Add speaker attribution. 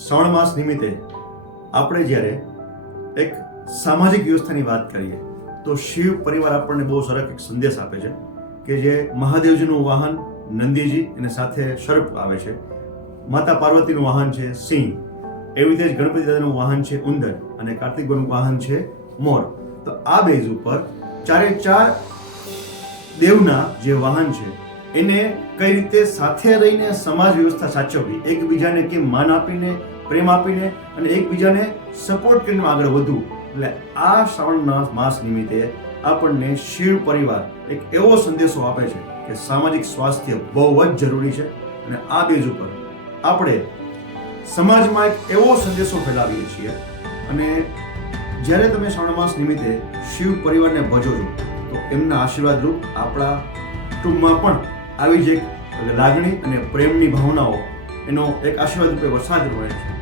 Speaker 1: શ્રાવણ માસ નિમિત્તે આપણે જ્યારે એક સામાજિક વ્યવસ્થાની વાત કરીએ, તો શિવ પરિવાર આપણને બહુ સરસ એક સંદેશ આપે છે કે જે મહાદેવજીનું વાહન નંદીજી અને સાથે સર્પ આવે છે. માતા પાર્વતીનું વાહન છે સિંહ. એવી રીતે જ ગણપતિ દાદાનું વાહન છે ઉંદર અને કાર્તિક કાર્તિકભાઈનું વાહન છે મોર. તો આ બેઝ ઉપર ચારે ચાર દેવના જે વાહન છે એને કઈ રીતે સાથે રહીને સમાજ વ્યવસ્થા સાચવવી? એકબીજાને કેમ માન આપીને, પ્રેમ આપીને અને એકબીજાને સપોર્ટ કરીને આગળ વધવું? એટલે આ શ્રાવણ માસ નિમિત્તે આપણને શિવ પરિવાર એક એવો સંદેશો આપે છે કે સામાજિક સ્વાસ્થ્ય બહુ જ જરૂરી છે અને આ બેઝ ઉપર આપણે સમાજમાં એક એવો સંદેશો ફેલાવીએ છીએ અને જ્યારે તમે શ્રાવણ માસ નિમિત્તે શિવ પરિવારને ભજો છો તો એમના આશીર્વાદ રૂપ આપણા કુટુંબમાં પણ આવી જ એક લાગણી અને પ્રેમની ભાવનાઓ એનો એક આશીર્વાદ રૂપે વરસાદ રહે છે.